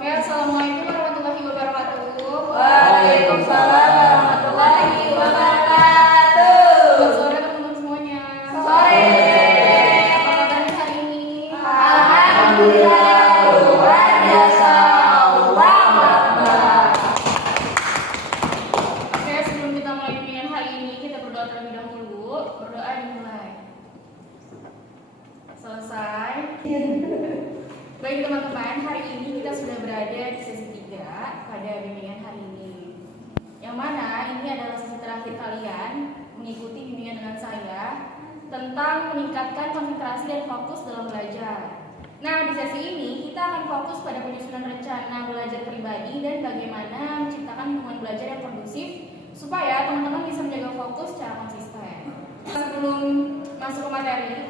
Oke, assalamualaikum warahmatullahi wabarakatuh. Waalaikumsalam warahmatullahi wabarakatuh. Selamat sore teman-teman semuanya. Sore. Apa kabarnya hari ini? Alhamdulillah, luar biasa. Allahu Akbar. Oke, sebelum kita mulai bimbingan hari ini, kita berdoa terlebih dahulu. Berdoa dimulai. Selesai. Baik teman-teman, hari ini kita sudah berada di sesi 3 pada bimbingan hari ini. Yang mana ini adalah sesi terakhir kalian mengikuti bimbingan dengan saya tentang meningkatkan konsentrasi dan fokus dalam belajar. Nah, di sesi ini kita akan fokus pada penyusunan rencana belajar pribadi dan bagaimana menciptakan lingkungan belajar yang kondusif supaya teman-teman bisa menjaga fokus secara konsisten. Sebelum masuk ke materi,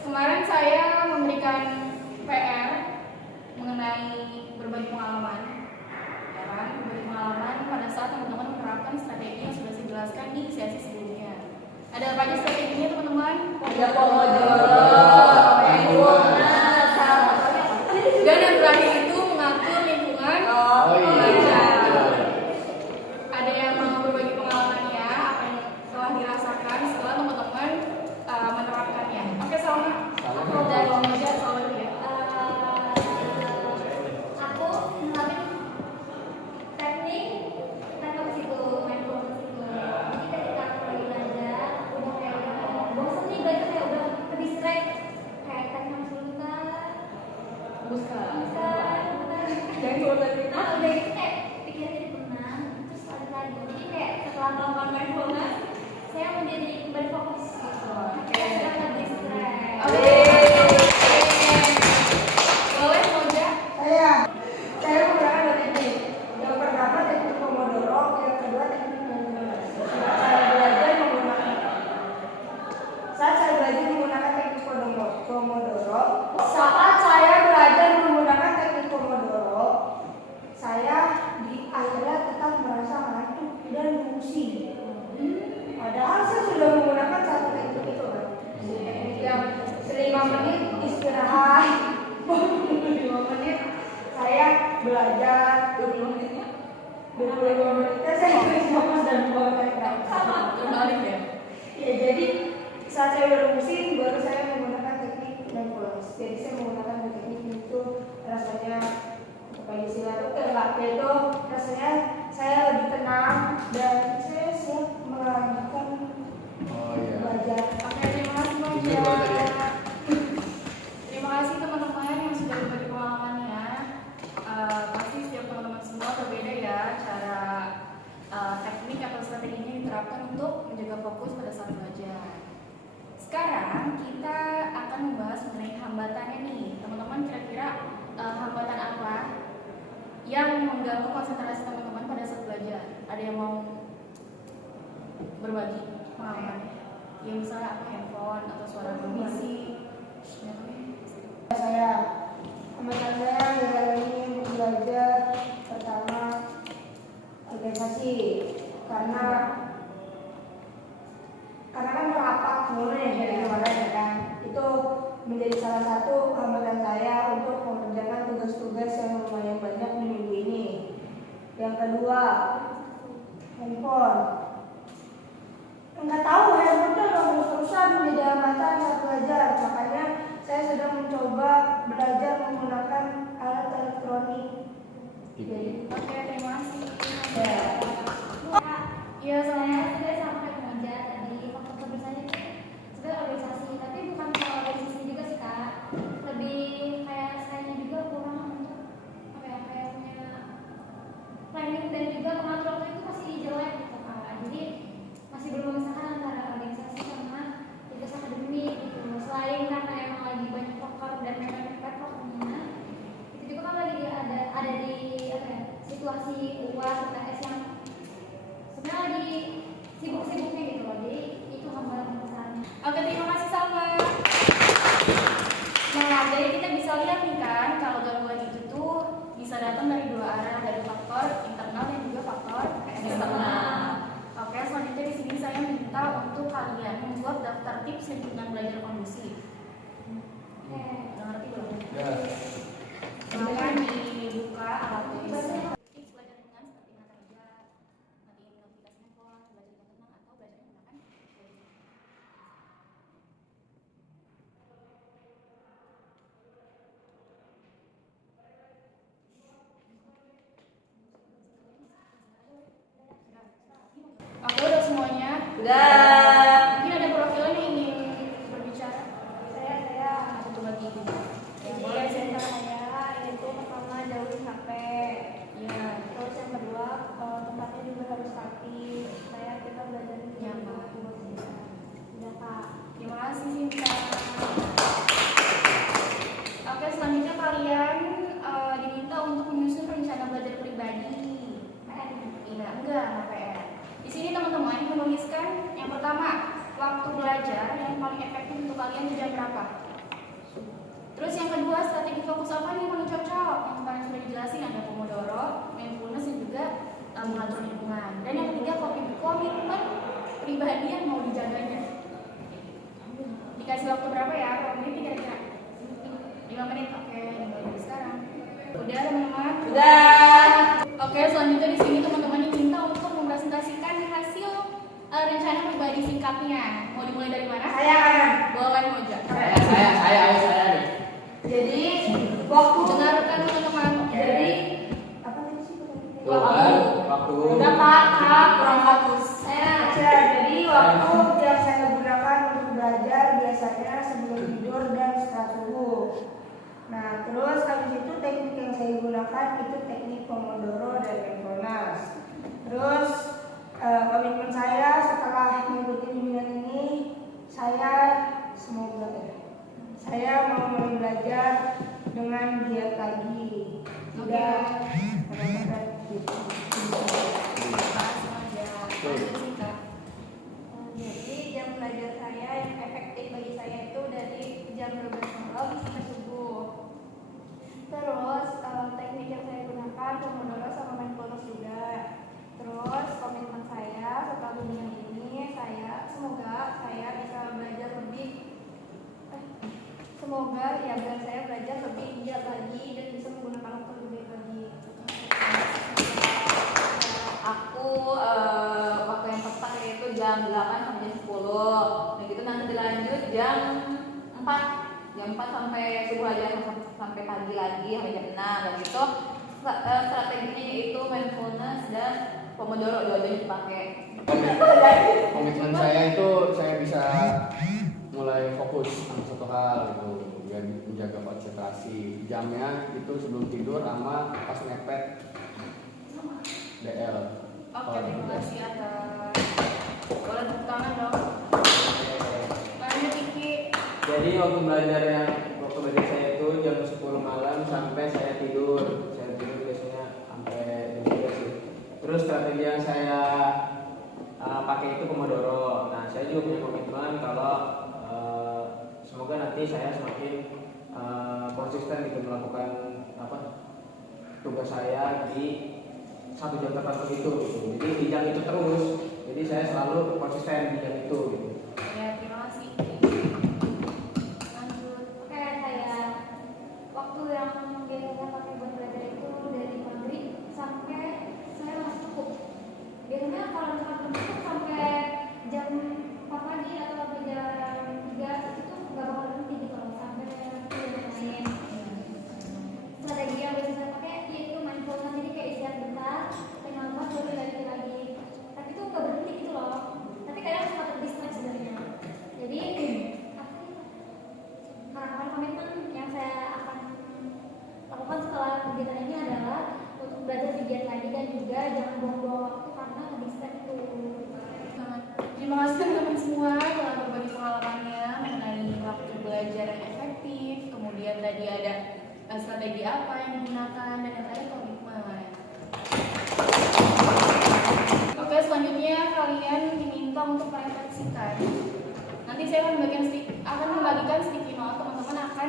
kemarin saya memberikan PR mengenai berbagi pengalaman, ya kan? Berbagi pengalaman pada saat teman-teman menerapkan strategi yang sudah saya jelaskan di sesi sebelumnya. Ada apa aja strateginya teman-teman? Ada Pomodoro, Dan yang terakhir itu mengatur lingkungan belajar. Ada yang mau berbagi pengalamannya, apa yang telah dirasakan setelah teman-teman menerapkannya. Oke, Salma. Dan Moja, Salma dulu ya. Aku nerapin teknik tanpa ke situ, main bola ke situ. Jadi ketika aku lagi belajar, udah kayak bosan nih belajar, kayak udah lebih stress, kayak teknik sebentar, Bukan. Jangan keluar dari kita. Nah, udah gitu kayak pikiran jadi tenang, terus lanjut lagi. Jadi kayak setelah melakukan mindfulness, saya menjadi kembali fokus. Kayak sudah lebih stress. Boleh Moja? Saya menggunakan dua teknik. Yang pertama teknik Pomodoro, yang kedua teknik mindfulness. Saat saya belajar menggunakan teknik Pomodoro, saya di akhirnya tetap merasa ngantuk dan pusing. Padahal saya sudah menggunakan satu teknik itu kan. Teknik yang 5 menit istirahat, 5 menit saya belajar, 25 menitnya. 25 menitnya saya tulis fokus dan buat Terbalik ya? Ya, jadi saat saya udah pusing baru saya menggunakan teknik mindfulness. Jadi saya menggunakan teknik itu rasanya itu rasanya saya lebih tenang dan saya siap melanjutkan belajar. Oke, terima kasih Moja. Terima kasih teman-teman yang sudah berbagi pengalamannya. Pasti setiap teman-teman semua berbeda ya cara teknik atau strateginya diterapkan untuk menjaga fokus pada saat belajar. Sekarang kita akan membahas mengenai hambatannya nih. Teman-teman kira-kira hambatan apa yang mengganggu konsentrasi teman-teman pada saat belajar? Ada yang mau berbagi pengalamannya? Ya misalnya apa, handphone atau suara berbisik. Saya hambatan saya dalam ini untuk belajar pertama organisasi karena kan merapat mulu ya dari kemarin ya kan, itu menjadi salah satu hambatan saya untuk mengerjakan tugas-tugas yang lumayan banyak di minggu ini. Yang kedua, handphone. Nggak tahu handphone tuh terus-terusan menjadi hambatan saat belajar, makanya saya sedang mencoba belajar menggunakan alat elektronik. Jadi, Oke, terima kasih. Ya, soalnya sebenarnya sama kayak Moja tadi, faktor kebersihannya itu sebenarnya organisasi, tapi bukan soal organisasi juga sih Kak. Lebih kayak sayangnya juga kurang untuk apa ya, kayak punya planning dan juga pengatur waktu itu masih jelek gitu Kak. Jadi masih belum memisahkan antara organisasi sama tugas akademik gitu. Selain karena emang lagi banyak faktor dan mepet-mepet waktunya, itu juga kan lagi ada di apa ya, situasi UAS UTS yang sebenarnya lagi Yang pertama, waktu belajar yang paling efektif untuk kalian di jam berapa? Terus yang kedua, strategi fokus apa nih mau cocok? Yang kemarin sudah dijelasin ada Pomodoro, mindfulness dan juga mengatur lingkungan. Dan yang ketiga, komitmen pribadi yang mau dijaganya. Dikasih waktu berapa ya? Berapa menit kira-kira? 5 menit. Oke, dimulai dari sekarang. Udah teman-teman? Udah. Oke, selanjutnya di sini teman-teman diminta untuk mempresentasikan hasil rencana pribadi singkatnya. Mau dimulai dari mana? Saya kanan. Boleh Moja. Saya nih. Jadi waktu Dengarkan teman-teman. jadi apa tadi sih? Waktu. Udah kak, kurang fokus. Jadi waktu yang saya gunakan untuk belajar biasanya sebelum tidur dan setelah subuh. Nah, terus habis itu teknik yang saya gunakan itu teknik Pomodoro dan mindfulness. Terus komitmen saya setelah mengikuti bimbingan ini, saya mau mulai belajar dengan giat lagi. Tidak berat-berat gitu. Jadi jam belajar saya yang efektif bagi saya itu dari jam 12 malam sampai subuh. Terus teknik yang saya gunakan Pomodoro sama mindfulness juga. Terus komitmen saya setelah bimbingan ini semoga saya bisa belajar lebih biar saya belajar lebih giat lagi dan bisa menggunakan waktu lebih baik lagi. Aku waktu yang tepat yaitu jam 8 sampai jam 10. Dan gitu nanti dilanjut jam 4 sampai subuh aja sampai pagi lagi sampai jam 6. Dan gitu strateginya yaitu mindfulness dan Pomodoro dua-duanya dipakai. Komitmen saya itu saya bisa mulai fokus sama satu hal gitu, biar menjaga konsentrasi. Jamnya itu sebelum tidur sama pas mepet DL. Oke, terima kasih atas. Boleh tepuk tangan dong. Lanjut Kiki. Jadi waktu belajar saya itu jam 10 malam sampai saya tidur. Saya tidur biasanya sampai jam 3 sih. Terus strategi yang saya pakai itu Pomodoro. Nah, saya juga punya komitmen kalau semoga nanti saya semakin konsisten gitu melakukan tugas saya di 1 jam tertentu itu gitu. Jadi di jam itu terus. Jadi saya selalu konsisten di jam itu gitu. Ya, terima kasih. Lanjut. Oke, saya waktu yang biasanya pakai buat belajar itu dari maghrib sampai saya masih cukup. Biasanya kalau misalkan cukup sampai jam 4 pagi atau sampai jam 3 itu tuh nggak bakal berhenti gitu loh sampai lain. Strategi yang biasa saya pakai yaitu mindfulness, jadi kayak istirahat bentar, tinggal lemas baru lagi. Tapi tuh nggak berhenti gitu loh. Tapi kadang suka terdistract sebenarnya. Jadi harapan komitmen yang saya akan lakukan setelah kegiatan ini adalah untuk belajar giat lagi dan juga jangan buang-buang waktu karena terdistract itu. Terima kasih teman-teman semua telah berbagi pengalamannya mengenai waktu belajar yang efektif. Kemudian tadi ada strategi apa yang digunakan dan yang terakhir komitmen. Oke, selanjutnya kalian diminta untuk merefleksikan. Nanti saya akan membagikan sticky note. Teman-teman akan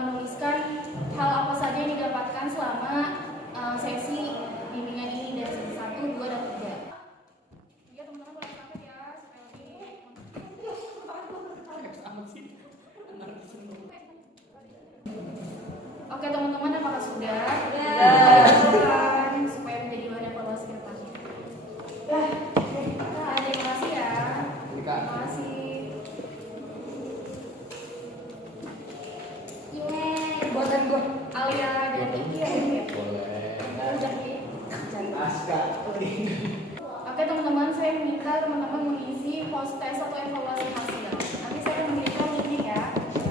menuliskan hal apa saja yang didapatkan selama sesi bimbingan ini dari sesi 1, 2, dan 3. Ya teman-teman boleh catat ya supaya Oke teman-teman, apakah sudah? Supaya menjadi bahan evaluasi ke depannya. Terima kasih ya. Terima kasih. Buatan gue. Alia dan Kiki ya. Boleh. Udah Ki. Aska. Oke teman-teman, saya minta teman-teman mengisi post test atau evaluasi hasil. Nanti saya akan memberikan linknya ya.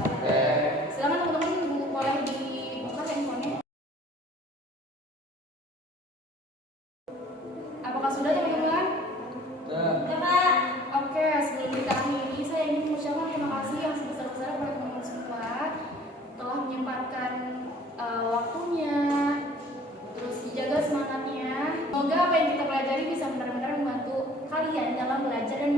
Oke. Silakan teman-teman boleh dibuka handphonenya. Apakah sudah teman-teman? Oke, sebelum kita akhiri, saya ingin mengucapkan terima kasih yang sebesar-besarnya kepada teman-teman semua telah menyempatkan waktunya, terus dijaga semangatnya. Semoga apa yang kita pelajari bisa benar-benar membantu kalian dalam belajar dan